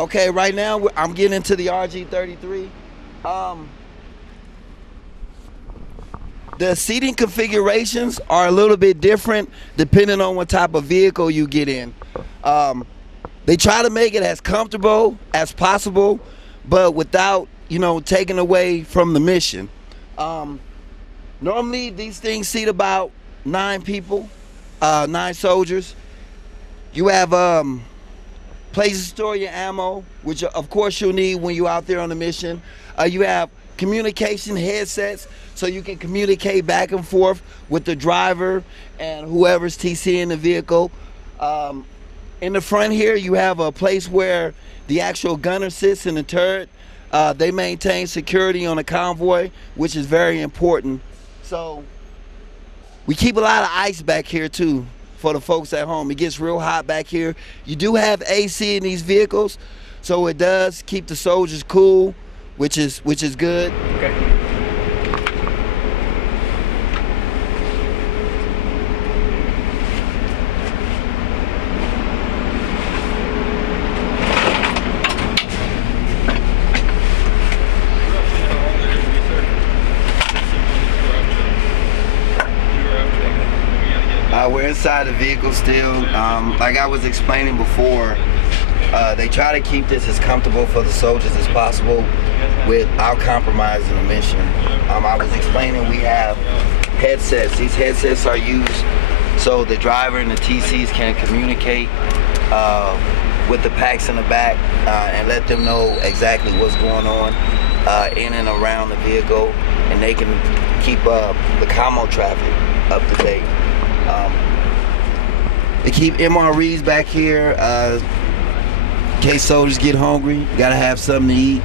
Okay, right now I'm getting into the RG33. The seating configurations are a little bit different depending on what type of vehicle you get in. They try to make it as comfortable as possible, but without, taking away from the mission. Normally these things seat about 9 people, 9 soldiers. You have places to store your ammo, which of course you'll need when you're out there on a mission. You have communication headsets, so you can communicate back and forth with the driver and whoever's TC in the vehicle. In the front here, you have a place where the actual gunner sits in the turret. They maintain security on a convoy, which is very important. So we keep a lot of ice back here too for the folks at home. It gets real hot back here. You do have AC in these vehicles, so it does keep the soldiers cool, which is good. Okay. We're inside the vehicle still. Like I was explaining before, they try to keep this as comfortable for the soldiers as possible without compromising the mission. I was explaining we have headsets. These headsets are used so the driver and the TCs can communicate with the packs in the back and let them know exactly what's going on in and around the vehicle, and they can keep the commo traffic up to date. They keep MREs back here in case soldiers get hungry. You gotta have something to eat.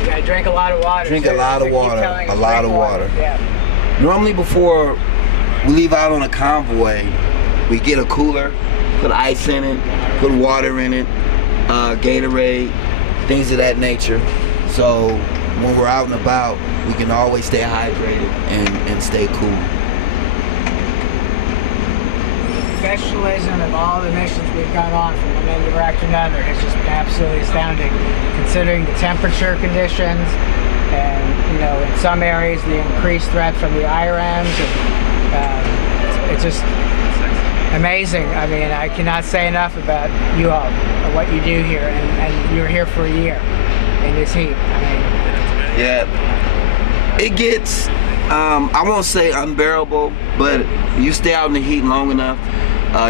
You gotta drink a lot of water. Drink a lot of water. A lot of water. Yeah. Normally before we leave out on a convoy, we get a cooler, put ice in it, put water in it, Gatorade, things of that nature. So when we're out and about, we can always stay hydrated and stay cool. The professionalism of all the missions we've gone on from one end of Iraq to another has just been absolutely astounding, considering the temperature conditions and, in some areas the increased threat from the IRAMs. And, it's just amazing. I mean, I cannot say enough about you all, or what you do here, and you're here for a year in this heat. I mean, yeah, it gets, I won't say unbearable, but you stay out in the heat long enough,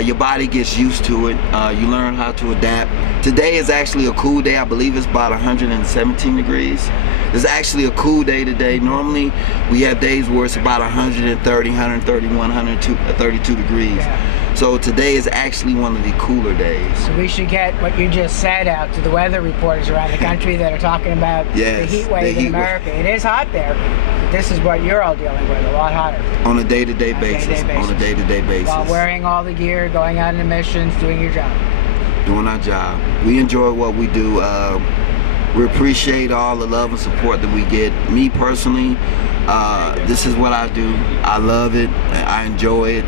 your body gets used to it. You learn how to adapt. Today is actually a cool day. I believe it's about 117 degrees. It's actually a cool day today. Normally we have days where it's about 130, 131, 132 degrees. yeah. So today is actually one of the cooler days. So we should get what you just said out to the weather reporters around the country that are talking about the heat wave in America. It is hot there, but this is what you're all dealing with, a lot hotter. On a day-to-day basis. On a day-to-day basis. While wearing all the gear, going out into missions, doing your job. Doing our job. We enjoy what we do. We appreciate all the love and support that we get. Me personally, this is what I do. I love it. I enjoy it.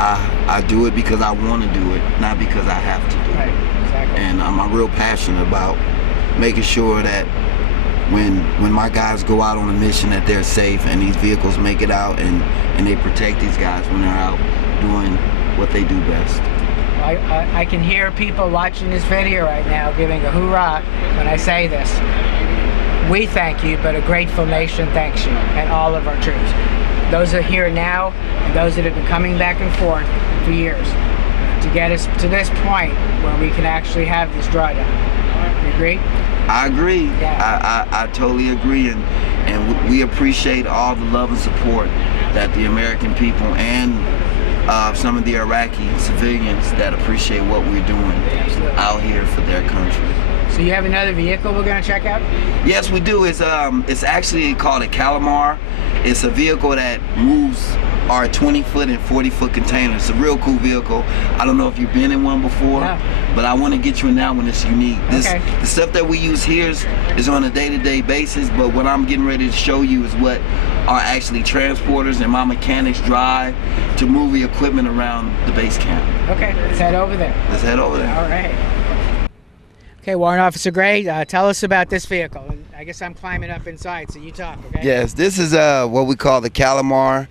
I do it because I want to do it, not because I have to do it. Right, exactly. And I'm real passionate about making sure that when my guys go out on a mission that they're safe and these vehicles make it out and they protect these guys when they're out doing what they do best. I can hear people watching this video right now giving a hoorah when I say this. We thank you, but a grateful nation thanks you, and all of our troops. Those that are here now, and those that have been coming back and forth for years, to get us to this point where we can actually have this drawdown. You agree? I agree. Yeah. I totally agree, and we appreciate all the love and support that the American people and some of the Iraqi civilians that appreciate what we're doing out here for their country. So you have another vehicle we're going to check out? Yes, we do. It's actually called a Calamar. It's a vehicle that moves our 20-foot and 40-foot containers. It's a real cool vehicle. I don't know if you've been in one before, but I want to get you in that one. It's unique. The stuff that we use here is on a day-to-day basis, but what I'm getting ready to show you is what are actually transporters and my mechanics drive to move the equipment around the base camp. Okay, let's head over there. Let's head over there. All right. Okay, Warrant Officer Gray, tell us about this vehicle. And I guess I'm climbing up inside, so you talk, okay? Yes, this is what we call the Calamar.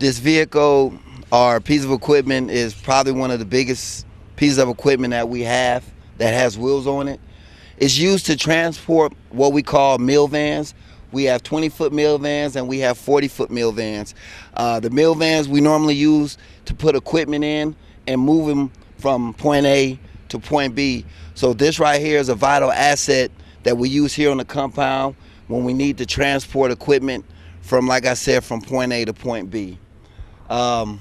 This vehicle or piece of equipment is probably one of the biggest pieces of equipment that we have that has wheels on it. It's used to transport what we call mill vans. We have 20-foot mill vans and we have 40-foot mill vans. The mill vans we normally use to put equipment in and move them from point A to point B. So this right here is a vital asset that we use here on the compound when we need to transport equipment from, like I said, from point A to point B. You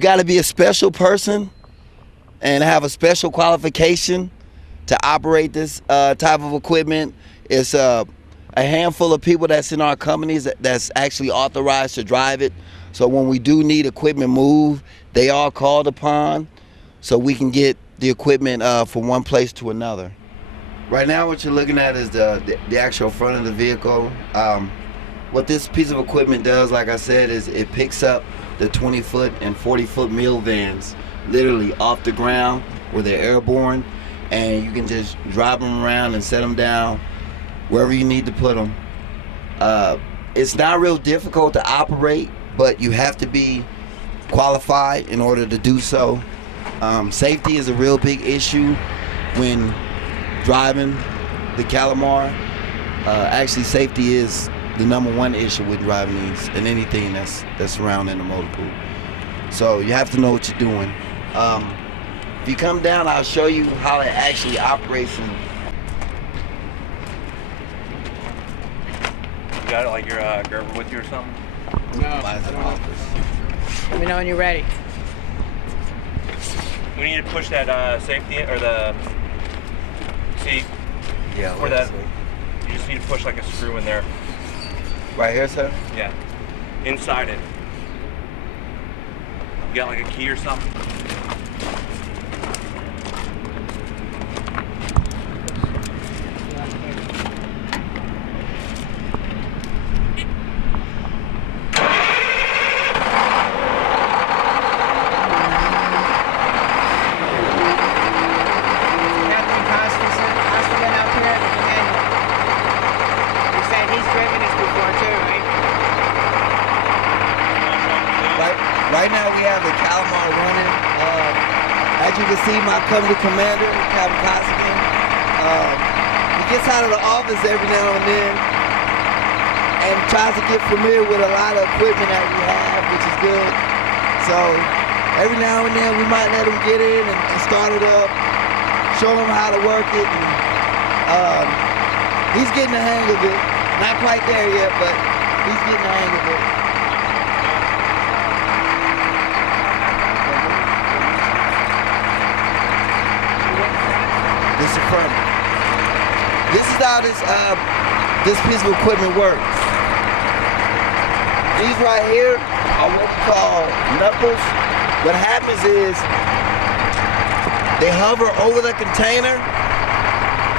got to be a special person and have a special qualification to operate this type of equipment. It's a handful of people that's in our companies that's actually authorized to drive it. So when we do need equipment moved, they are called upon so we can get the equipment from one place to another. Right now what you're looking at is the actual front of the vehicle. What this piece of equipment does, like I said, is it picks up the 20-foot and 40-foot mill vans literally off the ground where they're airborne, and you can just drive them around and set them down wherever you need to put them. It's not real difficult to operate, but you have to be qualified in order to do so. Safety is a real big issue when driving the Calimar. Actually, safety is the #1 issue with driving these and anything that's surrounding the motor pool. So you have to know what you're doing. If you come down, I'll show you how it actually operates. You got it like your Gerber with you or something? No, I don't know. Let me know when you're ready. We need to push that safety or the seat. Yeah. Or that. You just need to push like a screw in there. Right here, sir? Yeah. Inside it. You got like a key or something? Right now we have the Calamar running. As you can see, my company commander, Captain Costigan, he gets out of the office every now and then and tries to get familiar with a lot of equipment that we have, which is good. So every now and then we might let him get in and start it up, show him how to work it. And, he's getting the hang of it. Not quite there yet, but he's getting the hang of it. This is from. This is how this piece of equipment works. These right here are what we call knuckles. What happens is they hover over the container.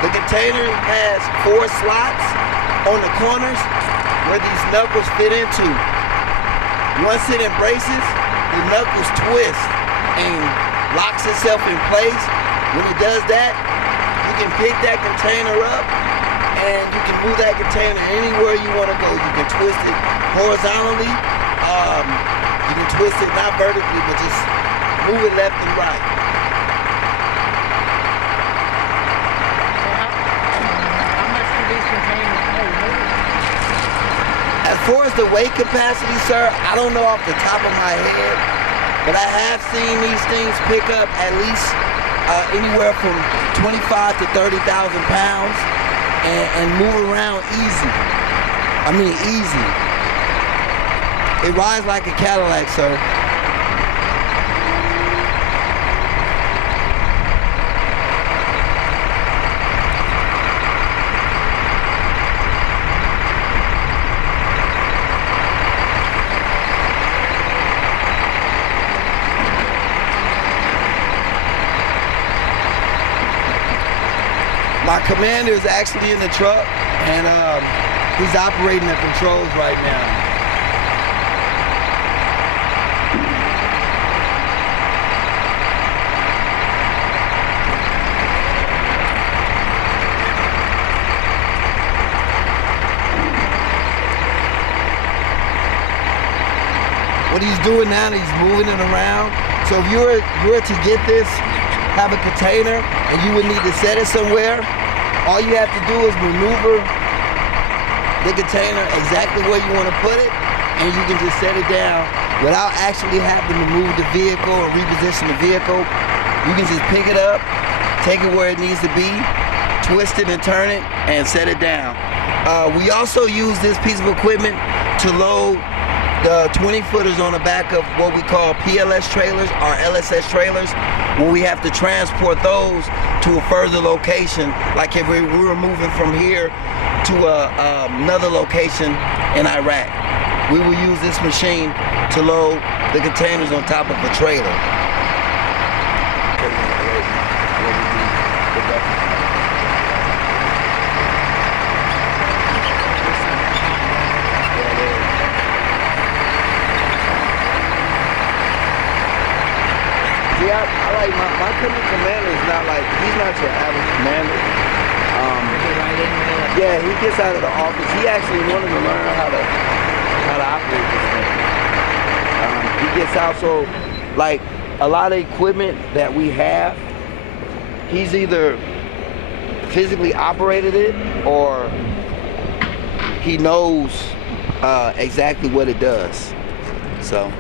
The container has 4 slots on the corners where these knuckles fit into. Once it embraces, the knuckles twist and locks itself in place. When it does that, you can pick that container up and you can move that container anywhere you want to go. You can twist it horizontally. You can twist it not vertically, but just move it left and right. How much do these containers weigh? As far as the weight capacity, sir, I don't know off the top of my head, but I have seen these things pick up at least anywhere from 25 to 30,000 pounds and move around easy. I mean, easy. It rides like a Cadillac, sir. My commander is actually in the truck, and he's operating the controls right now. what he's doing now, he's moving it around. So if you were to get this, have a container, and you would need to set it somewhere, all you have to do is maneuver the container exactly where you want to put it, and you can just set it down without actually having to move the vehicle or reposition the vehicle. You can just pick it up, take it where it needs to be, twist it and turn it, and set it down. We also use this piece of equipment to load the 20-footers on the back of what we call PLS trailers or LSS trailers, when we have to transport those to a further location, like if we were moving from here to another location in Iraq. We will use this machine to load the containers on top of the trailer. Yeah, I like my commander is not like, he's not your average commander. Yeah, he gets out of the office. He actually wanted to learn how to operate this thing. He gets out, so like a lot of equipment that we have, he's either physically operated it or he knows exactly what it does. So.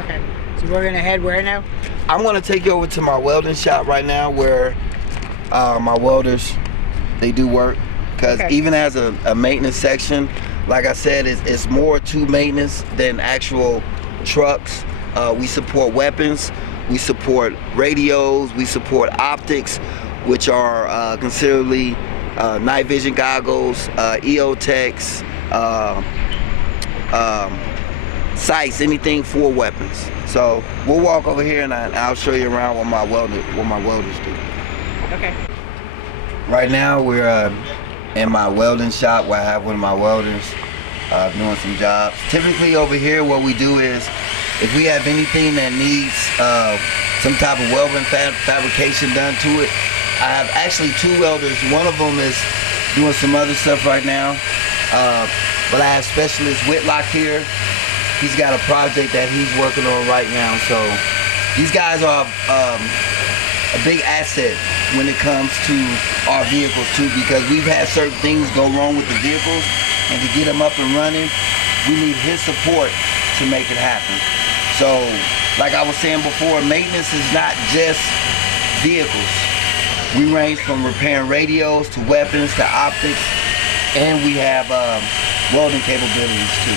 Okay. So we're gonna head where now? I'm gonna take you over to my welding shop right now, where my welders, they do work. Because even as a maintenance section, like I said, it's more to maintenance than actual trucks. We support weapons, we support radios, we support optics, which are considerably night vision goggles, EOTechs, sights, anything for weapons. So we'll walk over here and I'll show you around what my welders do. Okay. Right now we're in my welding shop where I have one of my welders doing some jobs. Typically over here what we do is, if we have anything that needs some type of welding fabrication done to it, I have actually two welders. One of them is doing some other stuff right now, but I have specialist Whitlock here. He's got a project that he's working on right now. So these guys are a big asset when it comes to our vehicles too, because we've had certain things go wrong with the vehicles, and to get them up and running, we need his support to make it happen. So, like I was saying before, maintenance is not just vehicles. We range from repairing radios to weapons to optics, and we have welding capabilities too.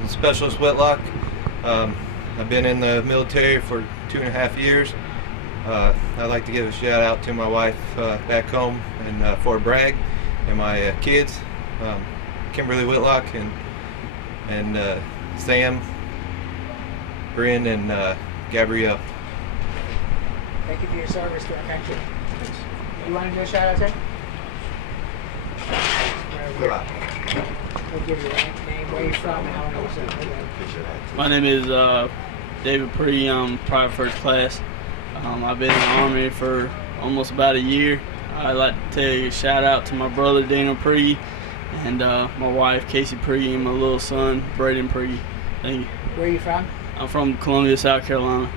I'm Specialist Whitlock. I've been in the military for 2.5 years. I'd like to give a shout out to my wife back home in Fort Bragg, and my kids, Kimberly Whitlock and Sam, Bryn, and Gabrielle. Thank you for your service to our country. You want to do a shout out, sir? We'll give you a name, where you're from, and how long you've been. My name is David Prige. I'm private first class. I've been in the Army for almost about a year. I'd like to take a shout out to my brother Daniel Prige, and my wife Casey Prige, and my little son Braden Prige. Thank you. Where are you from? I'm from Columbia, South Carolina.